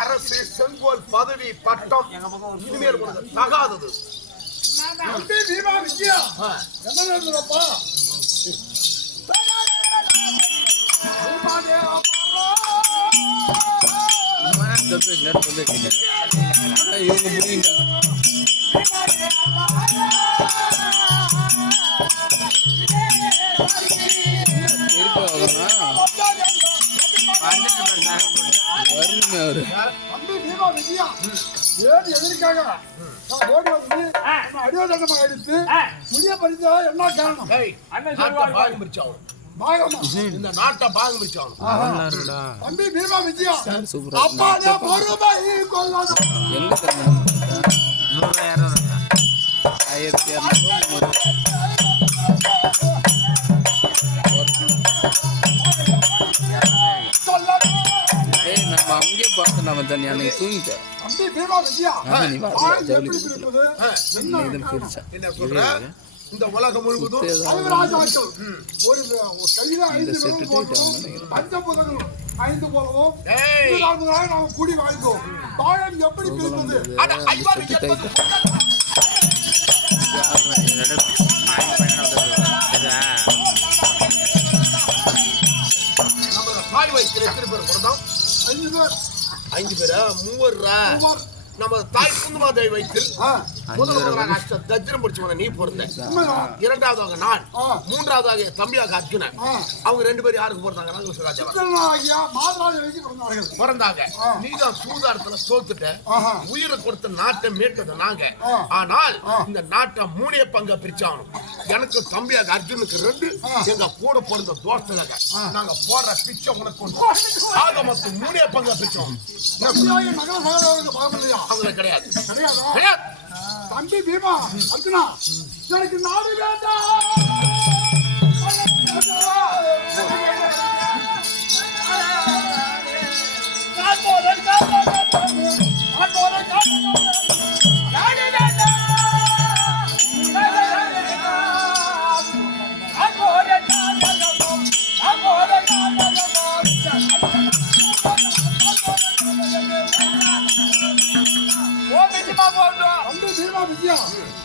அரசு செங்கோல் பதவி பட்டம் இனிமேல் தகாதது. இந்த நாட்டை பாகம் பிரிச்சாலும் தம்பி பீமா விஜயம் நம்ம அங்கே பார்த்து நம்ம தண்ணி அன்னைக்கு தூங்கிட்டேன். இந்த உலகம் முழுவதும் பஞ்சபூதங்களும் 5 போலவும் நாம் கூடி வாழ்ந்தோம். தாயம் எப்படி பிரிந்தது? தாய் வயிற்றில் எத்தனை பேர் பிறந்தோம்? 5 பேரா? 3 நம்ம தாய் குந்துமாதேவி வயிற்றில் முதல்வராக தஜ்ரம் பிடிச்சவங்க நீ பிறந்த. இரண்டாவதாக நான், மூன்றாவதாக தம்பியாக அர்ஜுனன். அவங்க 2 பேரும் யாருக்கு பிறந்தாங்க? பிறந்தாங்க. நீதான் சூதாரத்துல தோத்துட்ட, உயிரை கொடுத்த நாட்டை மீட்டது நாங்க. ஆனால் இந்த நாட்டை 3 பங்கா பிரிச்சாகணும். எனக்கு தம்பியாக அர்ஜுனுக்கு 2, எங்க கூட பிறந்த தோஸ்தலாக நாங்க போடுற பிச்சை உனக்கு ஆக மொத்தம் 3 பங்கா பிரிச்சோம். அவங்க கிடையாது. தம்பி பீமா அர்ஜுனா, எனக்கு நாடு வேண்டாம்.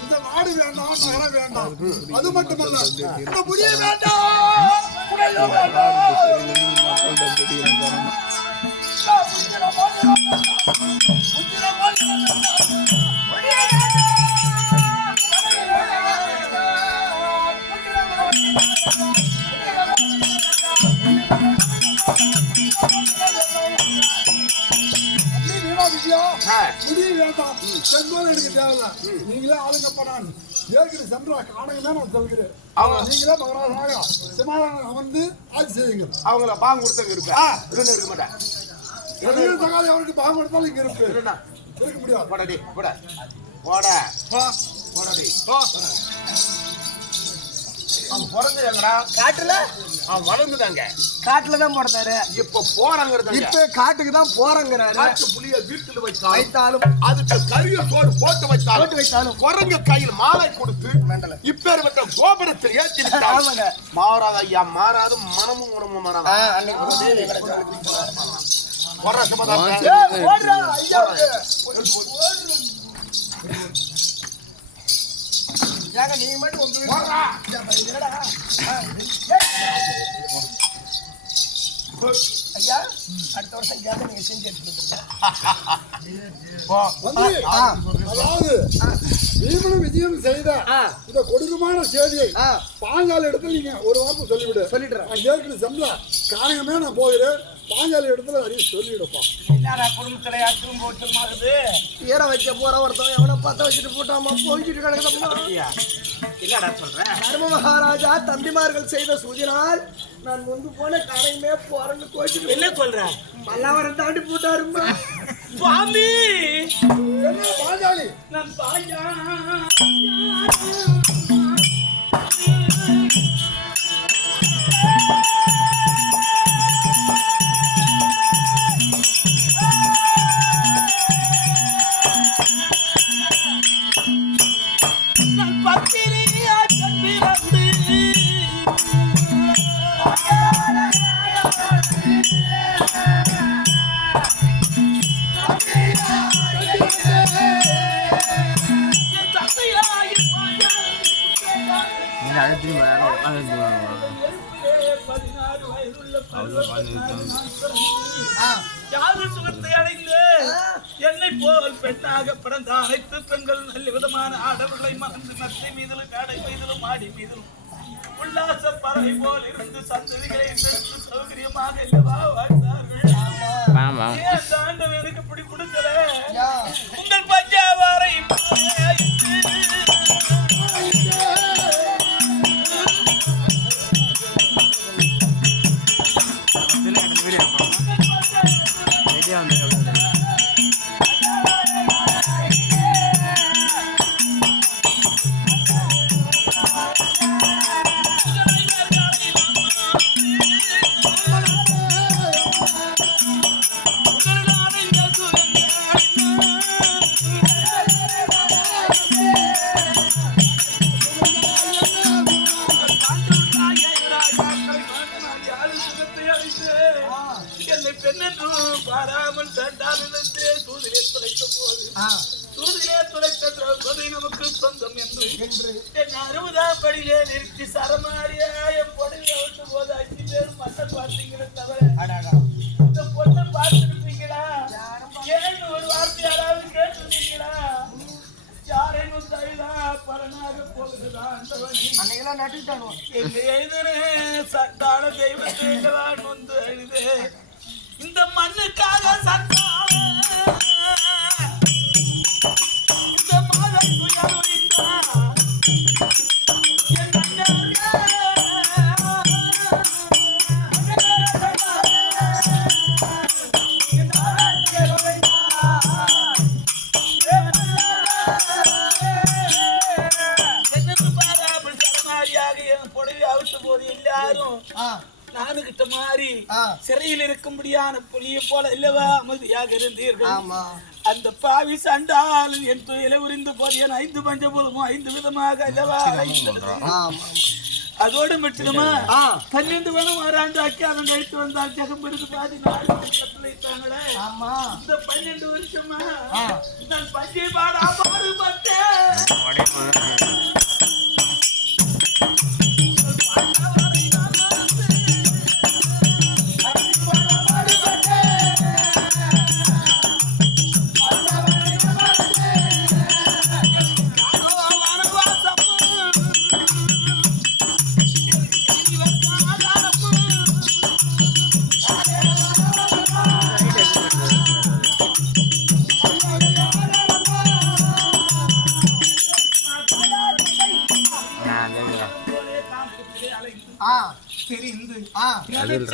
இந்த நாடு வேண்டாம், நகரம் வேண்டாம். அது மட்டுமல்ல, இந்த புரிய வேண்டாம். முடிய வேண்டாம். செங்கோல் எனக்கு தேவையில்ல. நீங்களே ஆளுங்கப்படான் ஏற்கனவே சென்ற காணகமே நான் சொல்கிறேன். நீங்களே மகராஜாக சிமாராக அமர்ந்து ஆட்சி செய்யுங்க. அவங்கள பாங்க கொடுத்தவங்க இருக்க மாட்டேன். அவருக்கு பாங்க கொடுத்தாலும் இங்க இருக்க முடியாது. போடடி போட போட போடடி அவன் பிறந்ததுங்கடா காட்டுல. அவன் வளர்ந்துதாங்க காட்டுல தான் போடுறாரு. இப்ப போறாங்கிறது இப்ப காட்டுக்கு தான் போறாங்கிறாரு. காட்டு புளிய வீட்டுல வைத்தாலும் அதுக்கு கரிய சோறு போட்டு வைத்தாலும் குரங்கு கையில் மாலை கொடுத்து இப்பேர் விட்ட கோபுரத்தில் ஏற்றி விட்டாங்க. மாறாத ஐயா, மாறாது மனமும் உணமும் மாறாது. நீங்க மட்டும் ஐயா, அடுத்த வருஷம் கேட்ட நீங்க செஞ்சு அதாவது பீமனும் விஜயம் செய்த இந்த கொடூரமான செய்தியை பாஞ்சாலி இடத்துல நீங்க ஒரு வார்த்தை சொல்லிடுறேன். ஏற்கனவே செம்ல காரணமே நான் போகிறேன். பாஞ்சாலி இடத்துல நிறைய சொல்லிவிடுப்பா. குடும்பத்துல யாருக்கும் போட்டுமாகுது. ஈர வைக்க போற ஒருத்தவன் எவனை பத்த வச்சுட்டு போட்டாமா போய்கிட்டு கிடக்குதா? என்னடா சொல்ற? தர்ம மகாராஜா தம்பிமார்கள் செய்த சூதினால் நான் முன்பு போன கடையுமே போறேன்னு கோச்சிட்டு என்ன சொல்ற? பல்லாவரம் தாண்டி போட்டாருமா சுவாமி. என்ன பாஞ்சாலி? நான் யாரு சுகத்தை அடைந்து என்னை போல் பெண்ணாக பிறந்த அனைத்து பெண்கள் நல்ல விதமான ஆடவர்களை மறந்து நத்தை மீதிலும் கடை மீதிலும் மாடி மீதிலும் உல்லாச பறவை போல் இருந்து சந்ததிகளை பெற்று சௌகரியமாக இல்லவா வாழ்ந்தார்கள். ஏன் ஆண்டவன் எனக்கு இப்படி கொடுக்கல? உங்கள் பஞ்சாவாரை என்னை பெண்ணென்றும் பாராமல் தண்டாலிருந்தே சூதிலே துளைத்த போது சூதிலே துளைத்த திரௌபதி நமக்கு சொந்தம் என்று என் 60ஆம் படியிலே நிறுத்தி சரமாரியா என் பொடியில விட்டு போது 5 பேரும் மட்ட பார்த்தீங்களே தவிர இந்த பொண்ணை பார்த்துருப்பீங்களா? ஏன்னு ஒரு வார்த்தை யாராவது கேட்டிருந்தீங்களா? யாரேனும் தயிலா பலனாக போகுதுதான் அன்னைக்கெல்லாம் நட்டுட்டானோ எங்க எழுதுனே சட்டான தெய்வத்தை வந்து எழுது இந்த மண்ணுக்காக சட்டான இந்த மாத துயர் நானுகிட்ட மாறி சிறையில் இருக்கும்படியான புலிய போல இல்லவா அமைதியாக இருந்தீர்கள். அந்த பாவி சண்டாலும் என் துயிலை உரிந்து போது 5 பஞ்சபூதமும் 5 விதமாக அல்லவா அதோடு மட்டுமா 12 வேணும் ஆராய்ச்சி அதன் கழித்து வந்தால் ஜெகம் எடுத்து பாதி கட்டளைத்தாங்களே இந்த 12 வருஷமா நான் பஞ்சை பாடா பாடுபட்டேன்.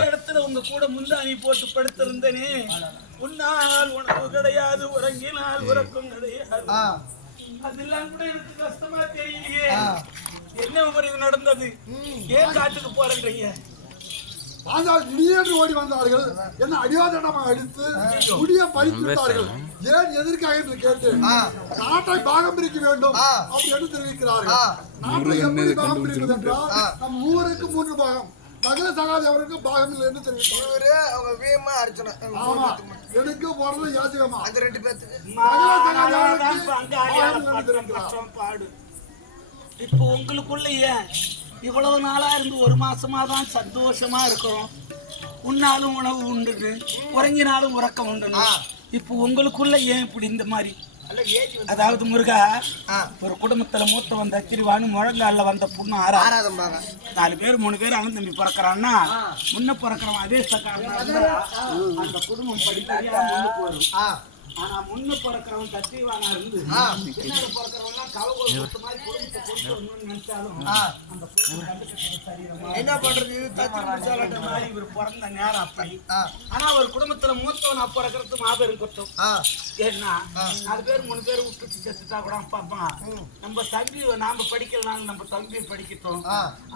இடத்துல உங்க கூட முந்தானி போட்டு படுத்திருந்தனே உன்னால் உணவு கிடையாது உறங்கினால் உறக்கம் கிடையாது அதெல்லாம் கூட எனக்கு கஷ்டமா தெரியலையே. என்ன உங்களுக்கு நடந்தது? ஏன் காட்டுக்கு போறீங்க? திடீரென்று ஓடி வந்தார்கள், என்ன அடிவாதமாக அடித்து முடிய பறித்து விட்டார்கள். ஏன் எதற்காக என்று கேட்டு நாட்டை பாகம் பிரிக்க வேண்டும் அப்படி என்று தெரிவிக்கிறார்கள். நாட்டை எப்படி பாகம் பிரிப்பது என்றால் நம் ஊருக்கு 3 பாகம், சகல சகாதேவருக்கு பாகம் இல்லை என்று தெரிவித்தார். எனக்கு போறது யாசிகமா அந்த 2 பேருக்கு பாடு. இப்போ உங்களுக்குள்ள ஏன் இவ்வளவு நாளா இருந்து 1 மாசமா தான் சந்தோஷமா இருக்கிறோம். உன்னாலும் உணவு உண்டு, உறங்கினாலும் உறக்கம் உண்டு. இப்போ உங்களுக்குள்ள ஏன் இப்படி இந்த மாதிரி? அதாவது முருகா, ஒரு குடும்பத்துல மூத்தவன் தச்சிரிவானு முழங்கால வந்த பொண்ணு 4 பேர் 3 பேர் அண்ணன் தம்பி பிறக்கிறான்னா முன்ன பிறக்கிறவன் அதே அந்த குடும்பம் படிப்படியா முன்னுக்கு வரும். ஆனா முன்ன பிறக்கிறவன் தச்சிரிவானா இருந்து பின்னாடி பிறக்கிறவன் கவகோல் கொடுத்த மாதிரி குடும்பத்தை கொடுத்து வரணும்னு நினைச்சாலும் அந்த என்ன பண்றது? தச்சி மாதிரி இவர் பிறந்த நேரம் அப்படி. ஆனா ஒரு குடும்பத்துல மூத்தவன் அப்ப இருக்கிறது மாபெரும் குற்றம். ஏன்னா 4 பேர் 3 பேர் விட்டு செத்துட்டா கூட பாப்பா நம்ம தம்பி நாம படிக்கலனாலும் நம்ம தம்பி படிக்கட்டும்,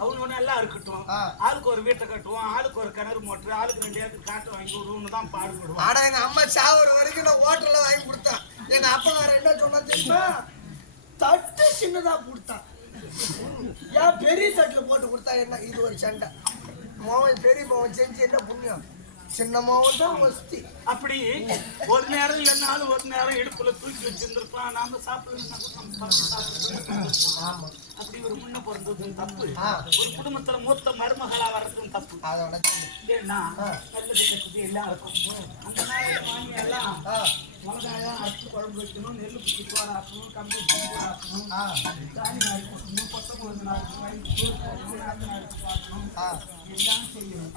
அவனு நல்லா இருக்கட்டும், ஆளுக்கு ஒரு வீட்டை கட்டுவோம், ஆளுக்கு ஒரு கிணறு மோட்டர், ஆளுக்கு 2 ஏக்கர் காட்டு வாங்கி விடுவோம்னு தான் பாடுபடுவோம். ஆனா எங்க அம்மா சாவர வரைக்கும் நான் ஹோட்டல்ல வாங்கி கொடுத்தேன். எங்க அப்பா வேற என்ன சொன்னா தெரியுமா? தட்டு சின்னதா கொடுத்தான், ஏன் பெரிய தட்டுல போட்டு கொடுத்தா என்ன? இது ஒரு சண்டை. மோவன் பெரிய மோவன் செஞ்சு என்ன புண்ணியம்? சின்னமாவும் தான் மஸ்தி. அப்படி ஒரு நேரம் இல்லைனாலும் ஒரு நேரம் இடுப்புல தூக்கி வச்சிருந்துருக்கலாம். நாம சாப்பிடலாம். அப்படி ஒரு முன்ன பிறந்ததும் தப்பு, ஒரு குடும்பத்துல மூத்த மருமகளா வர்றதும் தப்பு. ஏன்னா நல்லது கெட்டது எல்லாம் இருக்கும். அந்த நாளைக்கு வாங்கி எல்லாம் மிளகாயம் அரைச்சி குழம்பு வைக்கணும், நெல்லு பிடிச்சி சோறு ஆக்கணும், கம்பி பிடிச்சி ஆக்கணும், தானி நாள் போட்டணும், கொத்த குழந்தை நாளைக்கு வாங்கி சோறு போடணும், அந்த நாளைக்கு பார்க்கணும், எல்லாம் செய்யணும்.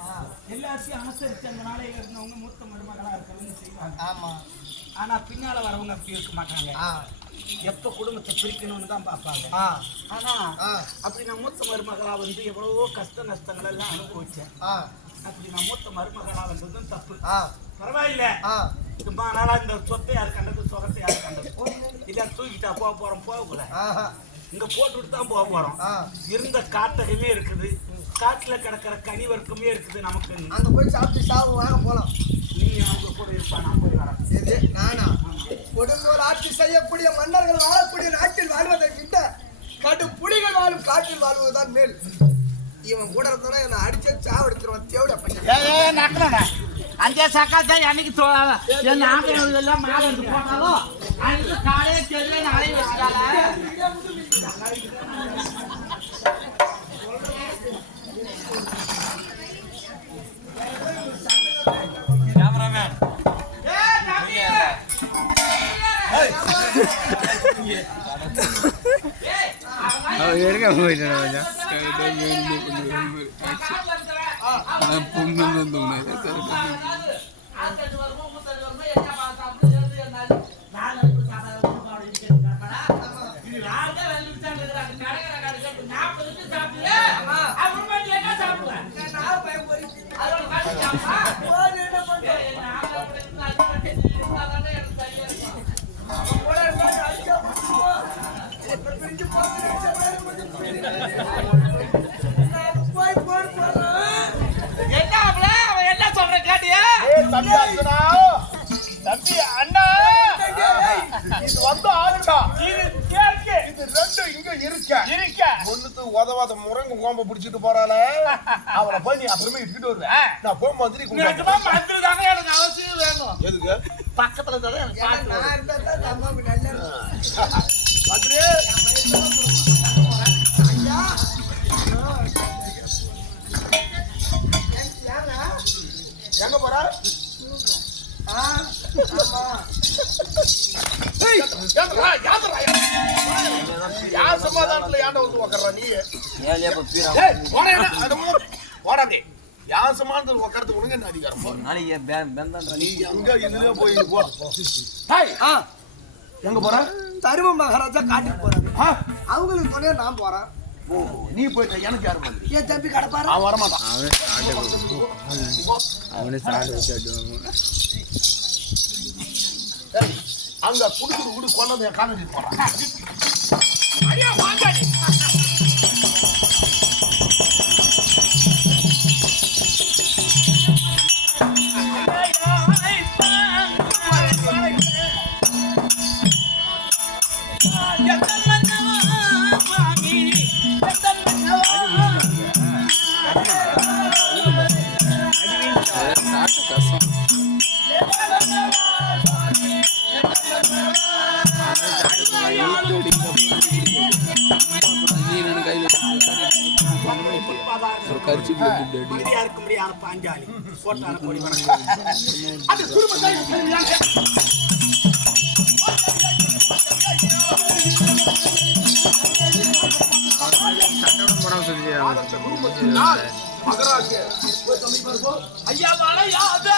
எல்லாத்தையும் அனுசரிச்சு அந்த நாளையில இருந்தவங்க மூத்த மருமகளா இருக்கிறவங்க செய்வாங்க. ஆமா. ஆனா பின்னால வரவங்க அப்படி இருக்க மாட்டாங்க. எப்ப குடும்பத்தை பிரிக்கணும்னு தான் பார்ப்பாங்க. ஆனா அப்படி நான் மூத்த மருமகளா வந்து எவ்வளவோ கஷ்ட நஷ்டங்கள் எல்லாம் அனுபவிச்சேன். அப்படி நான் மூத்த மருமகளா வந்ததும் தப்பு. பரவாயில்ல, சும்மா நாளா இந்த சொத்தை யாரு கண்டது, சொகத்தை யாரு கண்டது, இதை தூக்கிட்டா போக போறோம், போகக்கூட இங்க போட்டுட்டு தான் போக போறோம். இருந்த காட்டகமே இருக்குது, காட்டுல கிடக்கிற கனி வர்க்கமே இருக்குது. நமக்கு அங்க போய் சாப்பிட்டு சாவு வாங்க போலாம். நீ அவங்க கூட இருப்பா, நான் போய் வரேன். இது நானா கொடுங்கோல் ஆட்சி செய்யக்கூடிய மன்னர்கள் வாழக்கூடிய நாட்டில் வாழ்வதை விட கடும் புலிகள் வாழும் காட்டில் வாழ்வதுதான் மேல். இவன் கூட இருந்தா என்ன அடிச்சு சாவடிச்சிருவான். தேவையா பண்ண அஞ்சே சக்கால் தான் அன்னைக்கு தோழாத என் ஆட்கள் எல்லாம் மாடு எடுத்து போட்டாலும் அன்னைக்கு காலையே தெரியல நாளை வச்சுட்டாங்க. எடுக்க போயிட்டேன் உதவாத முரங்கு கோம்ப பிடிச்சிட்டு போறாள அவளை போய் நீ அப்புறமே இட்டுக்கிட்டு வருவேன். நான் போய் மந்திரி மந்திரி தாங்க எனக்கு அவசியம் வேணும். எதுக்கு பக்கத்துல தான் எனக்கு பாட்டு மந்திரி எங்க போற? யார் சமாதானத்துல ஏன்டா வந்து உக்கார நீ? யார் சமாதானத்துல உக்காரத்து உனக்கு என்ன அதிகாரம்? நீ எங்க இதுலயே போய் போ. எங்க போற? தரும மகாராஜா காட்டுக்கு போறாங்க. அவங்களுக்கு துணையா நான் போறேன். ஓ நீ போயிட்ட, எனக்கு யாரு வந்து? என் தம்பி கடப்பாரு. அவன் வரமாட்டான். அங்க குடுக்குது குடு கொண்டது என் காலேஜ் போறான். பாஞ்சாலி போட்டான கொடி வணக்கம். அது குடும்பத்தை ஐயா வளையாத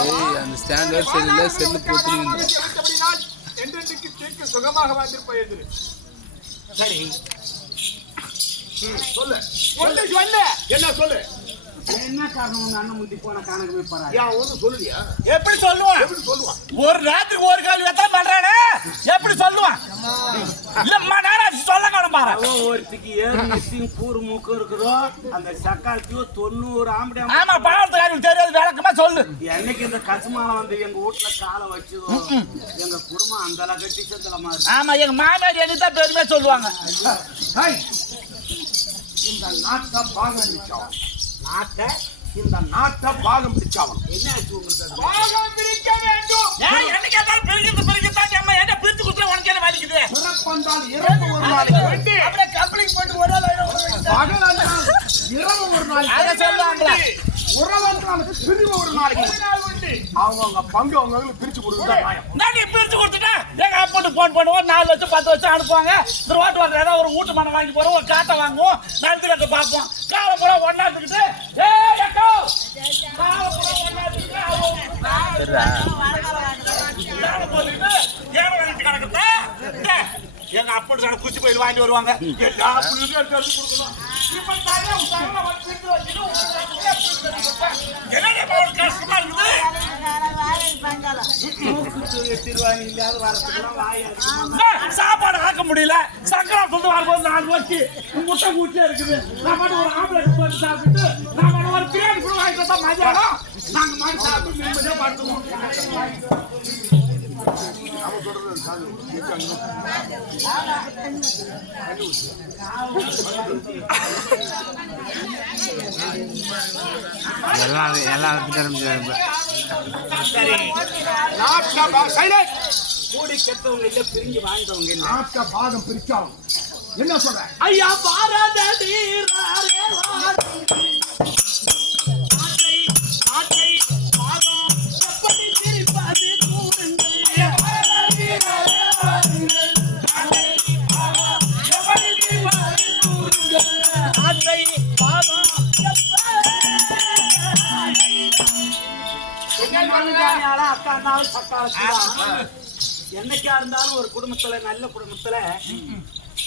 ஏய் அந்த ஸ்டாண்ட் வேற சரியில்லை செல்லு போட்டுன்னு விட்டபடினால் என்றென்றைக்கு தீர்க்க சுகமாக வாழ்ந்திருப்ப எழுது. சரி சொல்லு சொல்லு சொல்லு என்ன சொல்லு. என்ன காரணம் உங்க அண்ணன் முந்தி போன கணக்குமே போறாரு. ஏன் ஒன்றும் சொல்லுறியா? எப்படி சொல்லுவான்? எப்படி சொல்லுவான்? ஒரு ராத்திரிக்கு ஒரு கால் வெத்தான் பண்றானே, எப்படி சொல்லுவான்? இல்லம்மா நேரம் சொல்ல காணும் பாரு. ஒருத்திக்கு ஏழு மிஸ்ஸிங் கூறு மூக்கு இருக்குதோ அந்த சக்காத்தியோ 90 ஆம்பளை. ஆமா பாவத்துக்கு தெரியாது விளக்கமா சொல்லு. என்னைக்கு இந்த கசுமால வந்து எங்க வீட்டுல காலை வச்சதோ எங்க குடும்பம் அந்த கட்டி செத்தலமா இருக்கு. ஆமா எங்க மாமியார் என்னதான் பெருமையா சொல்லுவாங்க. இந்த நாட்டை பாகம் பிடிச்சாவன். நாட்டை இந்த நாட்டை பாகம் பிடிச்சாவன். என்ன ஆச்சு உங்களுக்கு? பாகம் பிரிக்க வேண்டும். ஏன் என்ன கேட்டாலும் பிரிக்கத்தான் அம்மா என்ன பிரிச்சு கொடுத்தா உனக்கு என்ன வலிக்குது? பிறப்பந்தால் இறப்பு ஒரு நாளைக்கு வேண்டி அப்படியே கம்பெனிக்கு போயிட்டு ஒரு நாள் பகலான இரவு ஒரு நாளைக்கு அதை சொல்லுவாங்களா? உறவென்றால் பிரிவு ஒரு நாளைக்கு அவங்க பங்கு அவங்க பிரிச்சு கொடுக்குறது நியாயம். நான் நீ பிரிச்சு கொடுத்துட்டேன். எங்க அப்பா போன் பண்ணுவோம் 4 வருஷம் 10 வருஷம் அனுப்புவாங்க. இந்த ரோட்டு வர ஏதாவது ஒரு வீட்டு மனை வாங்கி போறோம், ஒரு காட்டை வாங்குவோம், நடந்து கட்ட பார்ப்போம். காலை பூரா ஒன்னா இருந்துக்கிட்டு எங்க அப்படி சார் குச்சி போய் வாங்கி வருவாங்க. எல்லா புள்ளியும் எடுத்து எடுத்து கொடுக்கணும். இப்ப தானே உசாரமா வந்து பிரித்து வச்சுட்டு என்ன கஷ்டமா இருக்குது. சாப்பாடு ஆக்க முடியல. சங்கரா கொண்டு வரும்போது 4 வச்சு முட்டை கூட்டிலே இருக்குது. நம்ம ஒரு ஆம்பளை போட்டு சாப்பிட்டு நம்ம ஒரு பிரியாணி கூட வாங்கிட்டு தான் மதியானம் நாங்க மாதிரி சாப்பிட்டு நிம்மதியா படுத்துவோம். கூடி கெட்டவங்க இல்ல பிரிஞ்சு வாழ்ந்தவங்க இல்ல. நாட்டை பாகம் பிரிச்சாவன். என்ன சொல்ற? ஐயா பாராதே என்னைக்கா இருந்தாலும் ஒரு குடும்பத்துல நல்ல குடும்பத்துல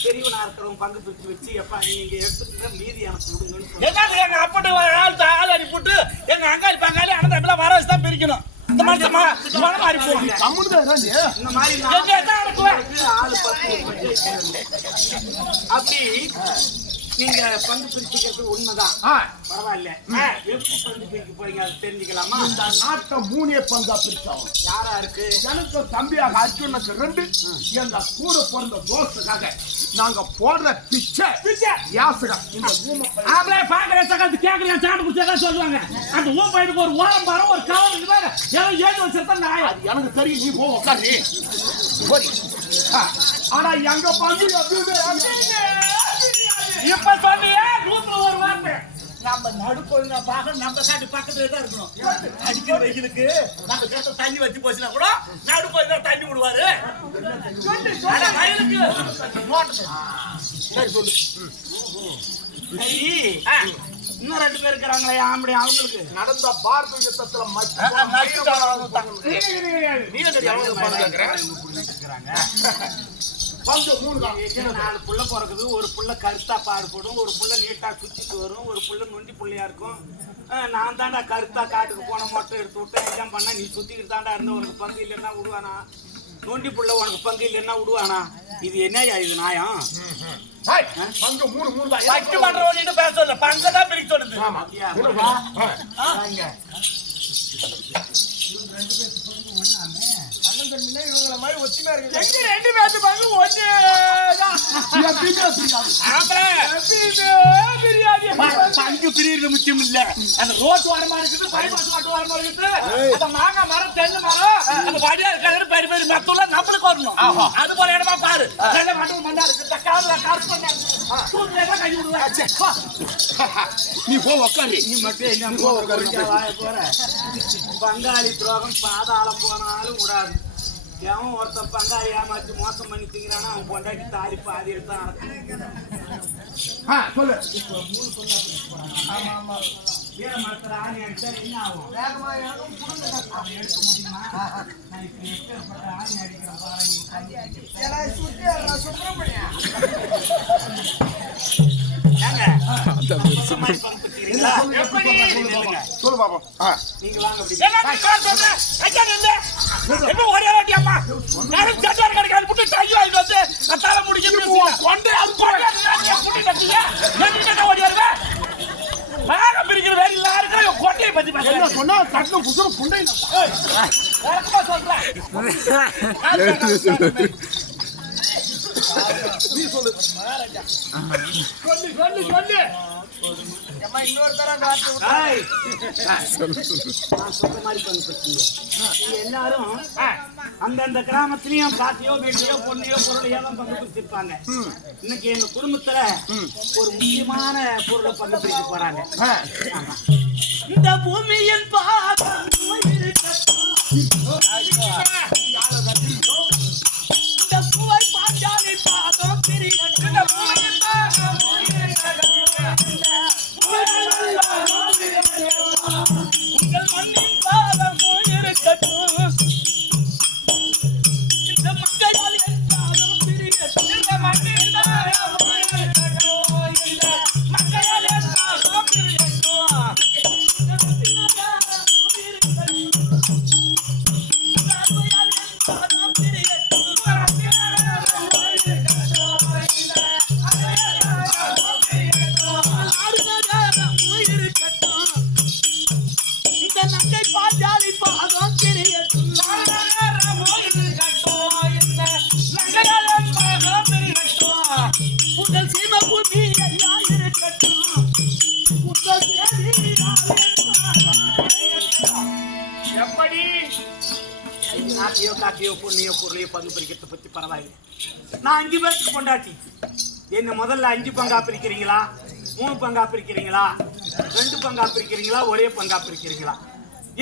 பெரியவனா இருக்கிறவங்க பங்கு பிரிச்சு வச்சு எப்ப நீங்க எடுத்துட்டு மீதி எனக்கு விடுங்கன்னு சொல்லி என்னது எங்க அப்படி ஆள் அடி போட்டு எங்க அங்காளி பங்காளி அந்த வர வச்சு தான் பிரிக்கணும். இந்த மாதிரி மாறி போகும். இந்த மாதிரி ஆளு 10 அப்படி நீங்க பங்கு பிரிச்சுக்கிறது உண்மைதான். பரவாயில்ல. எப்படி பங்கு பிரிக்க போறீங்க அது தெரிஞ்சுக்கலாமா? இந்த நாட்டை 3 பங்கா பிரிச்சாவன். யாரா இருக்கு? எனக்கு தம்பியாக அர்ஜுனுக்கு 2, எங்க கூட பிறந்த தோஸ்துக்காக நாங்க போடுற பிச்சை யாசுகம். இந்த ஆம்பளை பாக்குற சகத்து கேக்குறேன் சாண்டு குடிச்சா சொல்லுவாங்க. அந்த ஊர் பையனுக்கு ஒரு ஓரம் பாரு ஒரு காவல் இருந்தாரு. ஏதோ ஏழு வச்சிருந்தா நாய். அது எனக்கு தெரியும். நீ போ உட்காரு. ஆனா எங்க பங்கு இப்ப சொன்னியே நூத்துல ஒரு வார்த்தை. நம்ம நடுப்பொழுங்க பார்க்க நம்ம காட்டு பக்கத்துல தான் இருக்கணும். அடிக்கிற வெயிலுக்கு நம்ம கேட்ட தண்ணி வச்சு போச்சுன்னா கூட நடுப்பொழுங்க தண்ணி விடுவாரு. ஆனா வயலுக்கு சரி சொல்லு. சரி இன்னும் 2 பேர் இருக்கிறாங்களே ஆம்பளை அவங்களுக்கு நடந்த பாரத யுத்தத்துல பங்கு 3 தான். 4 புள்ள பிறகுது. ஒரு புள்ள கருத்தா பாடுபடும், ஒரு புள்ள நீட்டா சுத்திட்டு வரும், ஒரு புள்ள நொண்டி புள்ளையா இருக்கும். நான் தாண்டா கருத்தா காட்டுக்கு போன மொட்டை எடுத்து விட்டு எல்லாம் பண்ணா நீ சுத்திக்கிட்டு தாண்டா இருந்த உனக்கு பங்கு இல்லைன்னா விடுவானா? நொண்டி புள்ள உனக்கு பங்கு இல்லைன்னா விடுவானா? இது என்னையா இது நியாயம்? பங்கு 3 தான். பட்டு பண்றவங்க பேச சொல்ல பங்கு தான் பிரிக்க சொல்லுது. இவங்கள மாதிரி ஒத்துமையா இருக்கு. 2 பேருக்கு பங்கு ஒண்ணேதான். பங்கு பிரியிறது முக்கியம் இல்ல. அந்த ரோட்டு வரமா இருக்குது, பைபாஸ் மாட்டு வரமா இருக்குது, அந்த மாங்காய் மரம், தென்னை மரம், அந்த வடியா இருக்காது பெரிய பெரிய மரத்துல நம்மளுக்கு வரணும். அது போல இடமா பாரு. மட்டும் மண்ணா இருக்கு. கை விடுவேன். நீ போ உட்காரு. நீ மட்டும் என்ன போற? பங்காளி துரோகம் பாதாளம் போனாலும் விடாது. எவன் ஒருத்தன் பங்காளி ஏமாச்சு மோசம் பண்ணி திங்கிறானா அவன் பொண்டாட்டி தாலி பாதி எடுத்தான். சொல்லு. வீர மரத்துல ஆணி அடிச்சா என்ன ஆகும்? வேகமா யாரும் புடுங்க. அதை எடுக்க முடியுமா? நான் இப்ப எப்பேற்பட்ட ஆணி அடிக்கிறேன் பாருங்க. ஏன்னா சுத்தி வர்ற சுப்பிரமணியா. ஏங்க, இந்த மாதிரி பங்கு பத்திக்கிறீங்களா? எப்படி? நில்லுங்க. சொல்லு பாப்போம். நீங்க வாங்க அப்படி. எப்ப ஒரே வாட்டியாமா? நானும் சட்டார் கடைக்கு புட்டு டைய் வாங்கி வந்து அத்தால முடிக்க கொண்டே அது கொண்டே புட்டு கட்டியா? என்ன ஓடியாருங்க? பாக பிரிக்கிற வேற எல்லாரும் கொண்டையை பத்தி என்ன பேசுறேன். சொன்னா கண்ணு புசுறு புண்டை உனக்குமா சொல்றேன். நீ சொல்லு. சொல்லு சொல்லு சொல்லு. ஏம்மா இன்னொரு தரம் காத்து விட்டு. ஏய், நான் சொல்ற மாதிரி பங்கு பத்திங்க. நீங்க எல்லாரும் அந்தந்த கிராமத்திலயும் காட்டியோ வீட்டையோ பொண்ணையோ பொருளையோ தான் பங்கு பிரிச்சிருப்பாங்க. இன்னைக்கு எங்க குடும்பத்துல ஒரு முக்கியமான பொருளை பங்கு பிரிக்க போறாங்க. ஆமா. இந்த பூமியின் பாதம் இந்த பூவை பாஞ்சாலி பாதம் பிரியட்டும். இந்த பூமியின் பாதம் உங்கள் மண்ணின் பாதம் இருக்கட்டும். இந்த மக்களால் என்றாலும் பிரியட்டும். இந்த மண்ணின் பாதம் இருக்கட்டும். இந்த மக்களால் என்றாலும் பிரியட்டும். இந்த மண்ணின் பாதம் இருக்கட்டும். இந்த அன்பையால் என்றாலும் பிரியட்டும். இந்த நங்கை பாஞ்சாலி பாதம் பிரியட்டும். உங்கள் சீம பூமி எல்லாம் இருக்கட்டும். உங்கள் எப்படி நாட்டையோ காட்டையோ பொண்ணையோ பொருளையோ பங்கு பிரிக்கிறத பத்தி பரவாயில்லை. நான் 5 பேருக்கு கொண்டாட்டி என்ன முதல்ல 5 பங்கா பிரிக்கிறீங்களா, 3 பங்கா பிரிக்கிறீங்களா, 2 பங்கா பிரிக்கிறீங்களா, ஒரே பங்கா பிரிக்கிறீங்களா?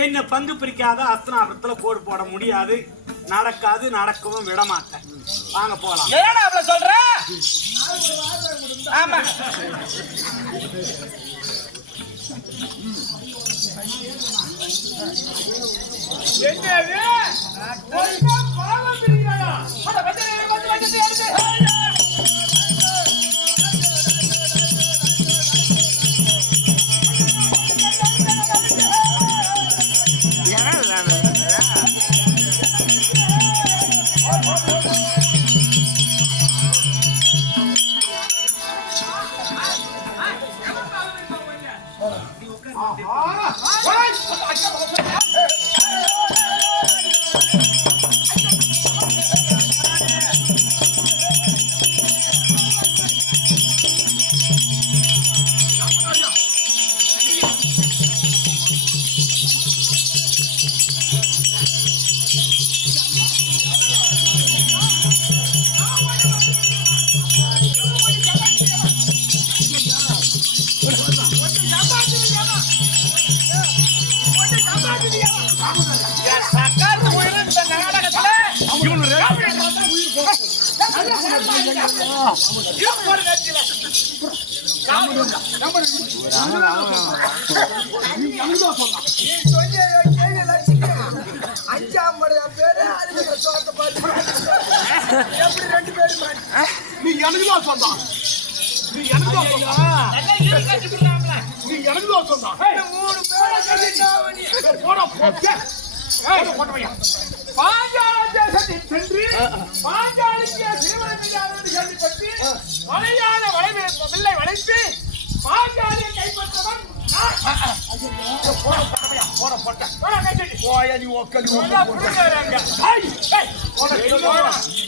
என்ன பங்கு பிரிக்காத அஸ்தனாபுரத்துல போடு போட முடியாது, நடக்காது, நடக்கவும் விட மாட்டேன். வாங்க போலாம். ஏடா அப்படி சொல்ற? ஆமா. என்னது? ஒழுங்கா பாவம் பிரிக்கிறா? அட வந்து எடுத்து. அஞ்சாம் படையா பேரு அதுக்கு சோத்த பாட்டு எப்படி 2 பேரும் நீ எனக்கு தான் சொன்னான். நீ எனக்கு தான் சொன்னான். நீ எனக்கு தான் சொன்னான். 3 பேரும் போட போட்டு பாஞ்சால தேசத்தில் சென்று பாஞ்சாலிக்கு சிறுவனை கேள்விப்பட்டு மலையான வில்லை வளைத்து பாஞ்சாலியை கைப்பற்றவன்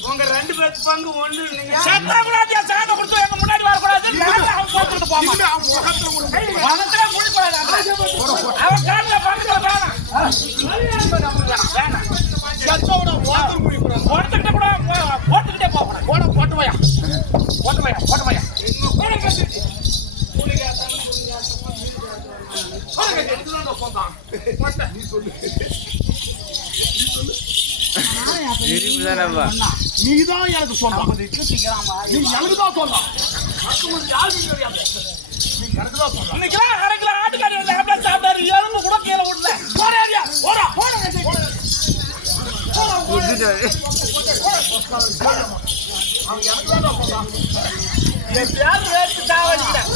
உங்க 2 பேருக்கு பங்கு ஒண்ணு. நீங்க சாத கொடுத்து எங்க முன்னாடி வரக்கூடாது. அவன் காட்டுல பங்கு வேணாம். போட்டுக்கிட்டே கூட போட்டுக்கிட்டே போகணும். போட்டு போயா நீதான் எனக்கு சொன்ன. நீ எனக்கு தான் சொன்ன. நீ எனக்கு தான் சொன்ன. இன்னைக்கு 1/2 கிலோ ஆட்டுக்காரி வந்து சொல்லிட்டாரு. எப்படியாவது வேட்டு சாவடிக்கிறேன்.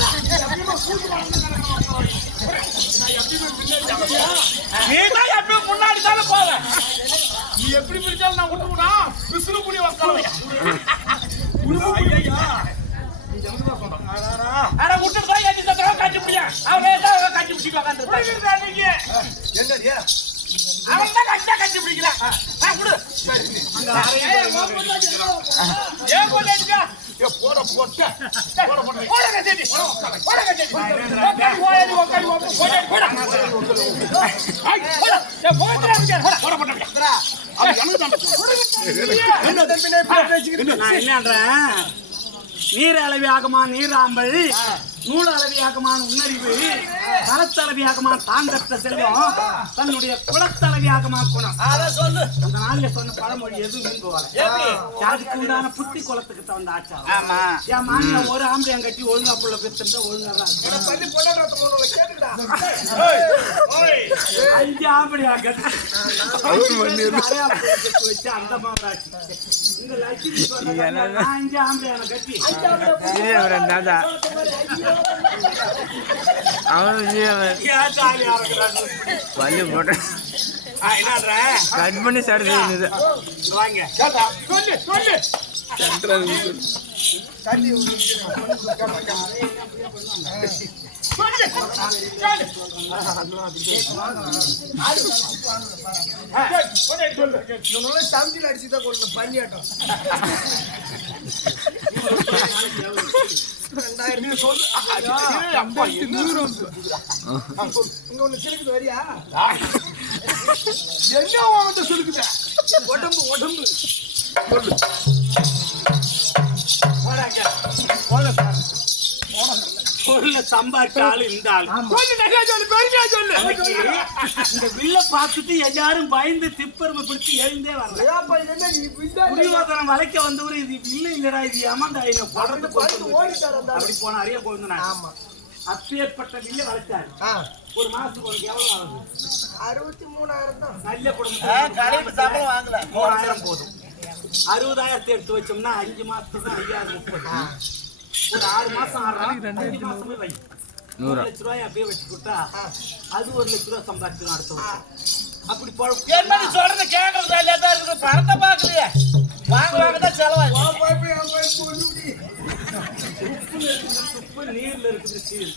நீதான் எப்பயும் முன்னாடி தானே போவேன். நீ எப்படி பிடிச்சாலும் நான் விட்டுவிடா விசிறு புடி வைக்கலாம். ஆனா விட்டுட்டு போய் எட்டி தடவை காட்டி முடியும். அவன் ஏதாவது காட்டி பிடிச்சி உட்காந்துருக்கான். என்னடியா அவன் தான் கட்டி பிடிக்கல. விடு. ஏன் போட்டா போட போட்ட போட கட்டி போட கட்டி போய் உட்காந்து போட போட என்னன்றேன் நீர் அளவியாகமா நீராம்பல் நூல் அளவியாகமான உன்னறிவு களத்தளவியாகமா தாங்கற்ற செல்வம் தன்னுடைய குலத்தளவியாகமா குணம். சொல்லு அந்த நாள்ல சொன்ன பழமொழி எதுவும் போகல. அதுக்கு உண்டான புத்தி குளத்துக்கு தகுந்த ஆச்சாரம். என் மாமியா ஒரு ஆம்பளையம் கட்டி ஒழுங்கா புள்ள பெற்று ஒழுங்கா தான் 5 ஆம்பளையா கட்டி வச்சு அந்த மாவராட்சி இந்த லட்சுமி சொன்ன 5 ஆம்பளையான கட்டி தாத்தா அவன் பள்ளி போட்ட கட் பண்ணி சார் வாங்க சமைச்சு அடிச்சுதான் கொள்ளணும் பண்ணியாட்டம் 2000 சொல்லு. இங்க ஒண்ணு சிலுக்குது வரியா? என்ன வந்து சொல்லுக்குது உடம்பு உடம்பு பொருளை சம்பாதிச்சாலும் இந்த ஆள் இந்த வில்ல பார்த்துட்டு எல்லாரும் பயந்து திப்பெருமை பிடிச்சி எழுந்தே வரல. புரியோதனம் வளைக்க வந்தவர் இது வில்ல இல்லடா இது ஏமாந்தாயின படர்ந்து அப்படி போன அறிய போயிருந்தா அப்பேற்பட்ட வில்ல வளைச்சாரு. ஒரு மாசத்துக்கு உனக்கு எவ்வளவு ஆகுது? 63,000 தான். நல்ல குடும்பம் சம்பளம் வாங்கல 3000 போதும். 60,000 எடுத்து வச்சோம்னா 5 மாசத்துக்கு 5030. ஒரு 6 மாசம் 5 மாசமே வை 100 லட்ச ரூபாய் அப்படியே வச்சு கொடுத்தா அது 1 லட்ச ரூபாய் சம்பாதிக்கணும் அடுத்த வருஷம். அப்படி என்ன சொல்றது கேட்கறது தான் இருக்குது. பணத்தை பாக்குறிய வாங்க தான் செலவாய் துப்பு நீர்ல இருக்குது சீர்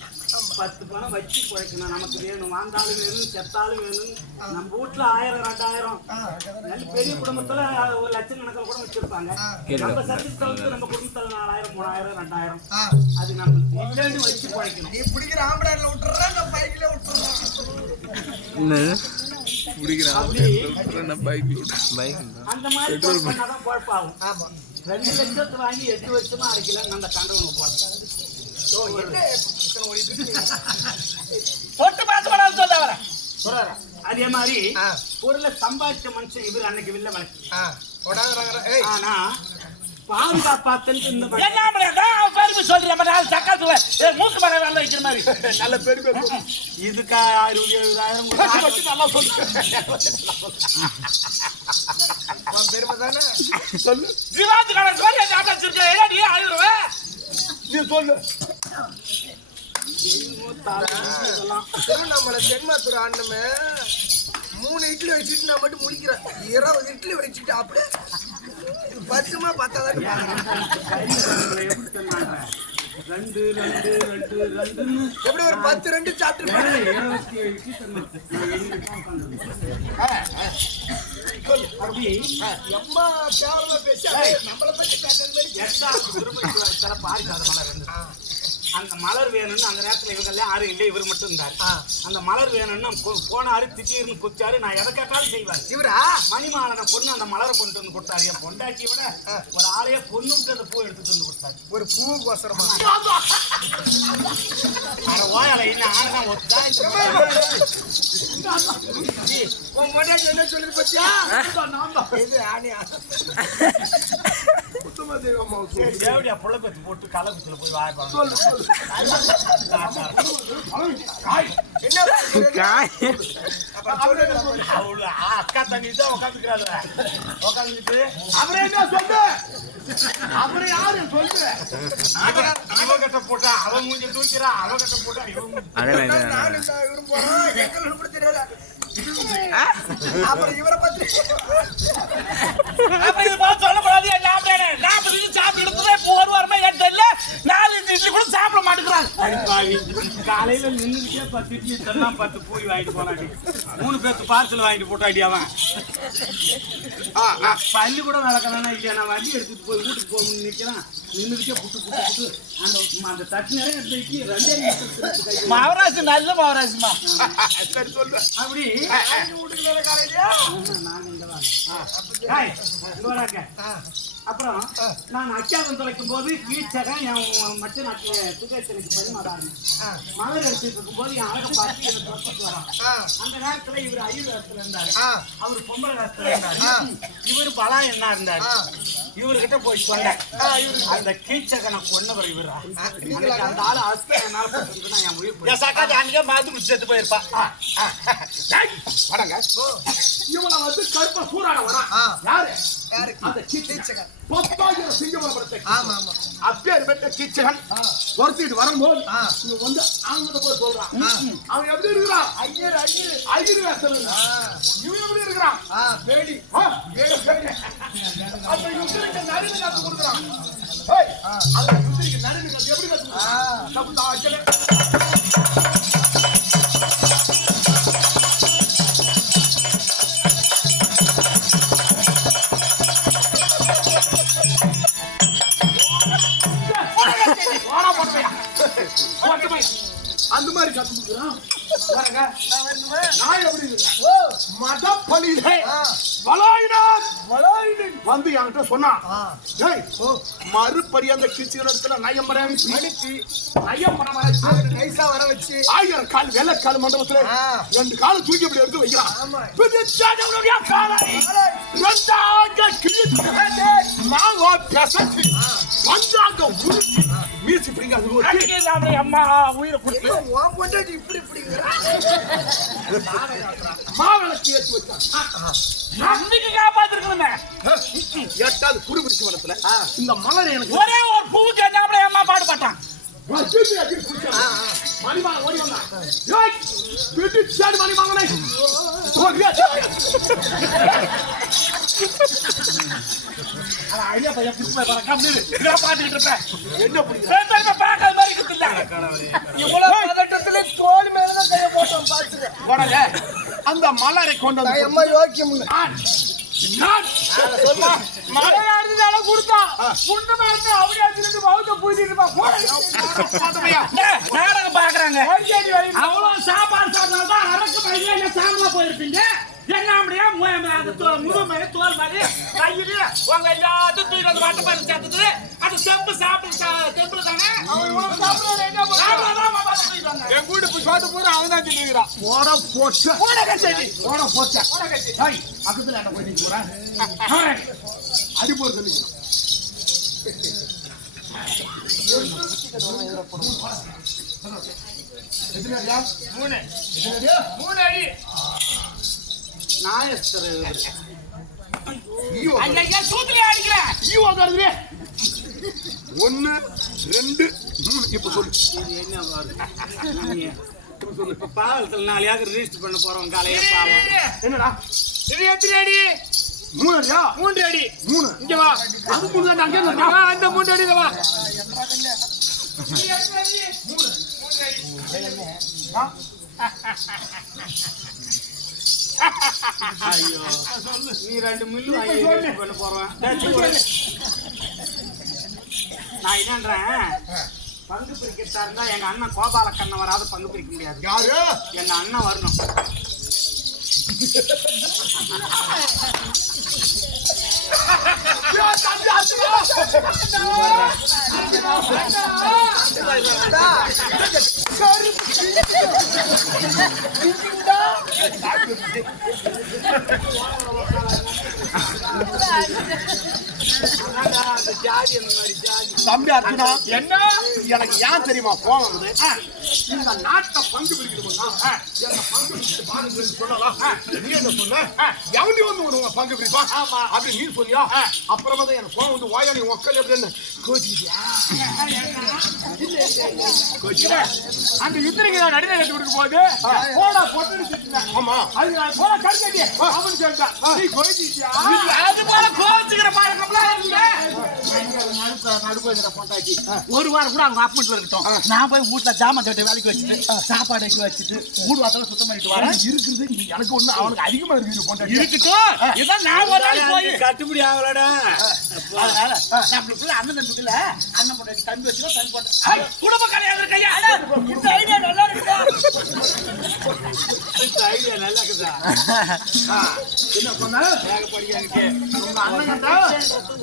10 பணம் வச்சு குழைக்கணும். நமக்கு வேணும் வாந்தாலும் வேணும் செத்தாலும் வேணும். நம்ம வீட்டுல 1000 2000 நல்ல பெரிய குடும்பத்துல 1 லட்சம் கணக்கில் கூட வச்சிருப்பாங்க. நம்ம சர்வீஸ் வந்து நம்ம குடும்பத்துல 4000 3000 2000 அது நம்ம இல்லைன்னு வச்சு குழைக்கணும். நீ பிடிக்கிற ஆம்பளைல விட்டுறா நான் பைக்ல விட்டுறேன். அந்த மாதிரி பண்ணாதான் குழப்பாகும். 2 லட்சத்தை வாங்கி 8 வருஷமா அரைக்கல அந்த கண்டவங்க போட்டேன் அதே மாதிரி பொருளை சம்பாதிச்ச மனுஷன் இவர் அன்னைக்கு வில்ல வளர்ச்சி. ஆனா பாதுகாப்பாத்தல் மூக்கு மரம் வேலை வைக்கிற மாதிரி நல்ல பெருமை இதுக்கா 60,000 நல்லா சொல்லு பெருமை தானே சொல்லு ஜீவாத்து கடை ஆயிடுவேன் நீ சொல்லு நம்மள தென்மாத்தூர் ஆண்டமே 3 இட்லி வச்சுட்டு நான் மட்டும் முடிக்கிறேன் 20 இட்லி வச்சுட்டு அப்படியே 10மா 10 எப்படி ஒரு 10 2 சாப்பிட்டு எம்மா கேவலமா பேசி நம்மளை பத்தி அந்த மலர் வேணும்னு அந்த நேரத்துல இவங்க யாரும் இல்லை இவர் மட்டும் இருந்தாரு. அந்த மலர் வேணும்னு போனாரு திடீர்னு குச்சாரு. நான் எதை கேட்டாலும் செய்வாரு. இவரா மணிமாலனை பொண்ணு அந்த மலரை கொண்டு வந்து கொடுத்தாரு. என் பொண்டாட்டி விட ஒரு ஆளையே பொண்ணுட்டு அந்த பூ எடுத்துட்டு வந்து கொடுத்தாரு. ஒரு பூவுக்கு வசரமா ஓயால என்ன ஆனா உன் பொண்டாட்டி என்ன சொல்லுது பத்தியா இது ஆணியா உத்தம தெய்வமா சொல்லு. தேவடியா புள்ள பெத்து போட்டு கலக்குத்துல போய் வாய்ப்பாங்க. சொல்லு, சொல்லு. காய். என்ன காய் அவளு அக்கா தண்ணி தான் உட்காந்துக்கிறாள். உட்காந்துட்டு அவரே என்ன சொல்லு? அவரே யாரு சொல்லு? இவகிட்ட போட்டா அவன் மூஞ்சி தூக்கிறா, அவகிட்ட போட்டா இவன் அதெல்லாம் நானும் இவரும் போறோம் எங்களுக்கு கூட தெரியல அப்புறம் இவரை பத்தி அப்ப இது போல சொல்லக்கூடாது. நான் சாப்பிட்டு எடுத்ததே இப்போ ஒரு வாரமா என்கிட்ட இல்ல. 4 இட்லி கூட சாப்பிட மாட்டேங்கிறாங்க. காலையில நின்றுக்கிட்டே 10 இட்லி தரலாம், 10 பூரி வாங்கிட்டு போனாடி. 3 பேருக்கு பார்சல் வாங்கிட்டு போட்டாடி அவன். பள்ளி கூட நடக்கலாம் இல்லையா? நான் வண்டி எடுத்துட்டு போய் வீட்டுக்கு போகணும்னு நிற்கிறான். நின்றுக்கிட்டே புட்டு அந்த தட்டு நிறைய எடுத்து இட்லி 2 மகராஜ் நல்ல மகராஜ்மா. சரி சொல்லு. அப்படி அப்புறம் நான் அச்சாதம் தொலைக்கும் போது கீழ்ச்சகம் என் மற்ற நாட்டு சுகேசனுக்கு பரிமாறாங்க. மலர் எடுத்துட்டு இருக்கும் போது என் அழகை பார்த்து எனக்கு தொலைச்சிட்டு வரான். அந்த நேரத்துல இவர் ஐயர் காலத்துல இருந்தாரு, அவர் பொம்பளை காலத்துல இருந்தாரு, இவர் பலா என்ன இருந்தாரு. இவர்கிட்ட போய் சொன்னேன், அந்த கீழ்ச்சகனை கொண்டவர் இவரா. அந்த ஆளு அஸ்த என்னால போட்டுருக்குன்னா என் உயிர் போய் சக்காத்து அன்னைக்கே மாத்து முடிச்சு செத்து போயிருப்பா. வடங்க. இவனை வந்து கருப்ப சூறான வரா. யாரு? அந்த கீச்சகன். 10,000 சிங்கமரத்தை. ஆமா ஆமா. அப்பேற்பட்ட கீச்சகன் துரத்திட்டு வரும்போது இவன் வந்து அவங்கிட்ட போய் சொல்றான். அவன் எப்படி இருக்கிறான்? ஐயர் வேஷம் இருக்கிறான். இவன் எப்படி இருக்கிறான்? வேடி. வேடி. அப்ப யுத்திரிக்கு நடுவு காத்து கொடுக்குறான். அந்த யுத்திரிக்கு நடுவு காத்து எப்படி காத்து கொடுக்குறான்? தப்பு தான் வைக்கல. அந்த மாதிரி கத்து கொடுக்குறான். நான் எப்படி இருக்கேன்? மதப்பலியிலே வலாயினார் வந்து என்கிட்ட சொன்னான். மறுபடி அந்த கிச்சிடத்துல நயம் பண்ண அனுப்பி நயம் பண்ண நைசா வர வச்சு 1000 கால் வெள்ளக்கால் மண்டபத்துல 2 காலம் தூக்கி அப்படி எடுத்து வைக்கிறான். பஞ்சாங்க உருட்டி மீசி பிடிக்காது அம்மா உயிரை கொடுத்து இப்படி இப்படி மாவிளக்கு ஏற்றி வச்சான். காப்பாத்திருக்கணுமே. 8வது குடிபிடிச்சு வரத்துல இந்த மலர் எனக்கு ஒரே ஒரு பூவுக்கு என்ன அம்மா பாடு பாட்டான். மணிமான ஓடி வந்தான். மணிமாங்கனை ஐயா பையன் புதுசு பாத்துக்கிட்டு இருப்பேன். என்ன பார்க்காத மாதிரி இருக்குல்ல. இவ்வளவு பதட்டத்துல தோல் மேலதான் கைய போட்டோம் பாத்துறேன். போடல அந்த மலரை கொண்டு வந்து அம்மா யோக்கியம் மழையாடுறதால கொடுத்தான். குண்டமா இருந்தா அப்படியே அடிச்சுட்டு பௌத்த பூஜிட்டு நாடகம் பாக்குறாங்க. அவ்வளவு சாப்பாடு சாப்பிட்டாதான் அரக்கு பையில சாமலா போயிருப்பீங்க. என்ன அப்படியே முதுமை தோல் மாதிரி கையில உங்க எல்லாத்தையும் தூக்கி அந்த வாட்டை பாரு சேர்த்துட்டு அது செம்பு சாப்பிட்டு செம்புல தானே என் வீடு போட்டு போற அவன் தான் சொல்லிக்கிறான். போட போட்ட பக்கத்துல என்ன போய் போறேன் அடி போற சொல்லிக்கிறான். மூணு அடி நாயஸ்தர் சூத்திலே அடிக்கிறேன். 1 2 3 இப்ப சொல்லு. இப்ப பாவத்துல 4 ஏக்கர் ரிஜிஸ்டர் பண்ண போறோம். காலையில பாவம் என்னடா இது எத்தனை அடி? 3 அடியா? 3 அடி. 3 இங்க வா. அது 3 அடி அங்க அந்த 3 அடியில வா. ஐயோ நீ 2 மில்லு வாங்கி பண்ண போறேன். நான் என்னன்றேன், பங்கு பிரிக்கிறதா இருந்தா எங்க அண்ணன் கோபால கண்ணன் வராது பங்கு பிரிக்க முடியாது. யாரு? எங்க அண்ணன் வரணும். தம்பி அர்ஜுனா, என்ன எனக்கு ஏன் தெரியுமா கோவம் வருது? இந்த நாட்டை பங்கு பிரிக்கணும்னா என்ன பங்கு பிரிச்சு பாருங்கன்னு சொல்லலாம். நீ என்ன சொன்ன? எவனி வந்து ஒரு பங்கு பிரிப்பா அப்படி நீ சொன்னியா? அப்புறமா தான் எனக்கு கோவம் வந்து வாயா நீ உக்கல் எப்படின்னு கோச்சிக்கிட்டியா? அந்த யுத்தரிங்க நடுவே கட்டி கொடுக்க போது போடா பொட்டு. ஆமா அது நான் போட கட்டி அவன் சொல்லிட்டான். நீ கோச்சிக்கிட்டியா? அது போல கோச்சிக்கிற ஒரு வாரம் கூட அவங்க அப்பார்ட்மெண்ட்ல இருக்கட்டும். நான் போய் வீட்டுல ஜாமான் தட்டை வேலைக்கு வச்சுட்டு சாப்பாடு வச்சுட்டு வீடு வாசல சுத்தம் பண்ணிட்டு வரேன். இருக்குது நீ எனக்கு ஒண்ணு அவனுக்கு அதிகமா இருக்குது பொண்டாட்டி. இருக்கட்டும். இதான் நான் ஒரு நாள் போய் கட்டுப்படி ஆகலடா. அதனால நம்மளுக்குள்ள அண்ணன் தம்பிக்குள்ள அண்ணன் பொண்டாட்டி தம்பி வச்சுக்கோ தம்பி போட்டேன் குடும்ப கடையாக கையா. இந்த ஐடியா நல்லா இருக்குதா? இந்த ஐடியா நல்லா இருக்குதா? என்ன பண்ண உங்க அண்ணன்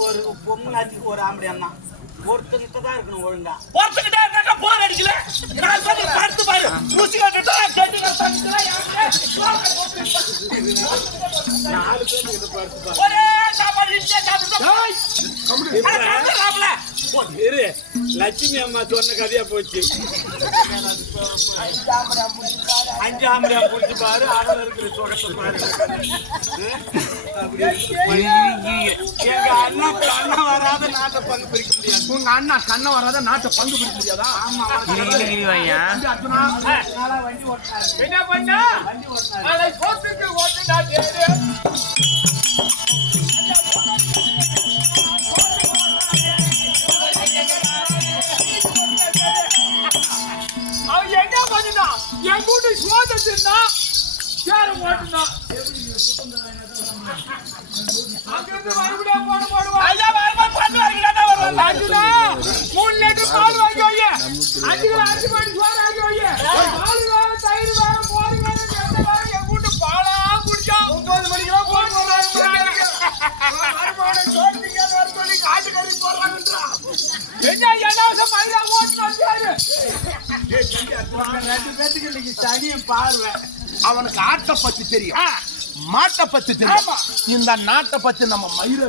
ஒரு பொம்மைக்கு ஒரு ஆம்பளை அண்ணா ஒருத்தங்கிட்ட தான் இருக்கணும் ஒழுங்கா. ஒருத்தங்கிட்ட இருந்தா போர் அடிக்கல. நான் சொல்ற பார்த்து பாரு. மூச்சு கட்டா கட்டி கட்டா நாலு பேர் இத பார்த்து பாரு. ஒரே சாப்பாடு இங்கே சாப்பிடுறோம். இரு, லட்சுமி அம்மா சொன்ன கதையா போச்சு. 5 ஆம்பளையா புடிச்சு பாரு, அவன் இருக்கிற சொகத்தை பாரு. எங்க அண்ணா வராத நாட்டை பங்கு பிரிக்க முடியாது. உங்க அண்ணா கண்ணை வராத நாட்டை பங்கு பிரிக்க முடியாதா? ஆமா, அர்ஜுனா வண்டி ஓட்டாரு. என்ன பண்ணா? அதை போட்டுட்டு ஓட்டுடா தேடு. அவன் என்ன பண்ணினா? என் கூட்டு சோதத்திருந்தா சேர ஓட்டுனா. அங்கிருந்து மறுபடியும் போடுவான். ஐயா வரும்போது பண்ணு வாங்கிட்டா வருவாங்க. அர்ஜுனா 3 லிட்டர் பால் வாங்கி வை. 5 கிலோ அரிசி போட்டு சோறு வாங்கி வை. பால் வேற, தயிர் வேற, மோர் வேற, எண்ணெய் வேற. என் கூட்டு பாலா குடிச்சா 9 மணிக்கெல்லாம் போன் போடுறாங்க. சோற்றுக்கு வர சொல்லி காட்டுக்கறி போடுறாங்கன்றா. என்ன இலவசம் மயிலா ஓட்டு வந்தாரு. 2 பேத்துக்கு இன்னைக்கு தனியும் பார்வை. அவனுக்கு ஆட்டை பத்தி தெரியும், மாட்டை பத்தி தெரியும். இந்த நாட்டை பத்தி நம்ம மயிரை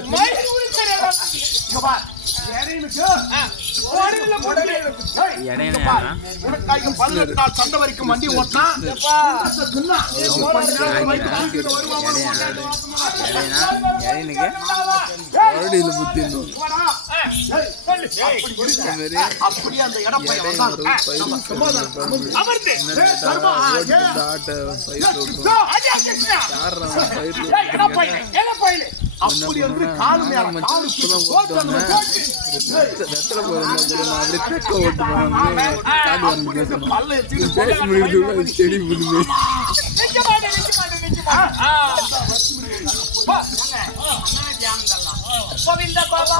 உனக்காக 18 நாள் சண்டை வரைக்கும் வண்டி ஓட்டினா அப்படி அந்த இடப்பைய அப்படி என்று காலு மேல செடி புதுமை கோவிந்த பாபா